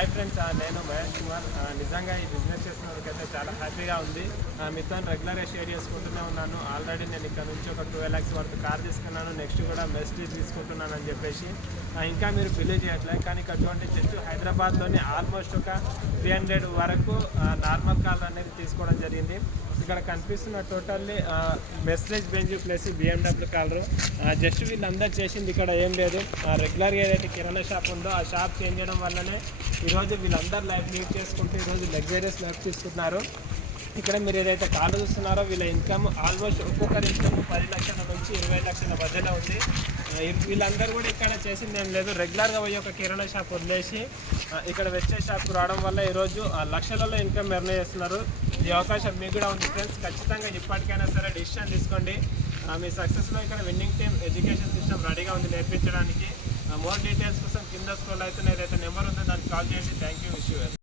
Hi friends, నేను మహేష్ కుమార్. నిజంగా ఈ బిజినెస్ చేసినందుకైతే చాలా హ్యాపీగా ఉంది. మీతో రెగ్యులర్గా షేర్ చేసుకుంటూనే ఉన్నాను. ఆల్రెడీ నేను ఇక్కడ నుంచి ఒక 12 lakhs వరకు కార్ తీసుకున్నాను. నెక్స్ట్ కూడా మెర్సిడీస్ తీసుకుంటున్నాను అని చెప్పేసి ఇంకా మీరు బిలీవ్ చేయట్లేదు. కానీ ఇక్కడ చూడండి, జస్ట్ హైదరాబాద్లోని ఆల్మోస్ట్ ఒక 300 వరకు నార్మల్ కార్ అనేది తీసుకోవడం జరిగింది. ఇక్కడ కనిపిస్తున్న totally Mercedes Benz plus BMW కార్లు. జస్ట్ వీళ్ళందరూ చేసింది ఇక్కడ ఏం లేదు. రెగ్యులర్గా ఏదైతే కిరాణా షాప్ ఉందో ఆ షాప్ చేంజ్ చేయడం వల్లనే ఈరోజు వీళ్ళందరూ లైఫ్ లీడ్ చేసుకుంటూ ఈరోజు లగ్జరియస్ లైఫ్ తీసుకుంటున్నారు. ఇక్కడ మీరు ఏదైతే కార్లు చూస్తున్నారో వీళ్ళ ఇన్కమ్ ఆల్మోస్ట్ ఒక్కొక్కరి ఇన్కమ్ 10 లక్షల నుంచి 20 లక్షల మధ్యలో ఉంది. వీళ్ళందరూ కూడా ఇక్కడ చేసింది ఏం లేదు. రెగ్యులర్గా పోయి ఒక కిరాణా షాప్ వదిలేసి ఇక్కడ వచ్చే షాప్కి రావడం వల్ల ఈరోజు లక్షలలో ఇన్కమ్ ఎర్న్ చేస్తున్నారు. ఈ అవకాశం మీకు కూడా ఉంది ఫ్రెండ్స్. ఖచ్చితంగా ఇప్పటికైనా సరే డిసిషన్ తీసుకోండి. మీ సక్సెస్లో ఇక్కడ విన్నింగ్ టీమ్ ఎడ్యుకేషన్ సిస్టమ్ రెడీగా ఉంది నేర్పించడానికి. మోర్ డీటెయిల్స్ కోసం కింద స్క్రోల్ అవుతున్న ఏదైతే నెంబర్ ఉందో దానికి కాల్ చేయండి. Thank you. Wish you.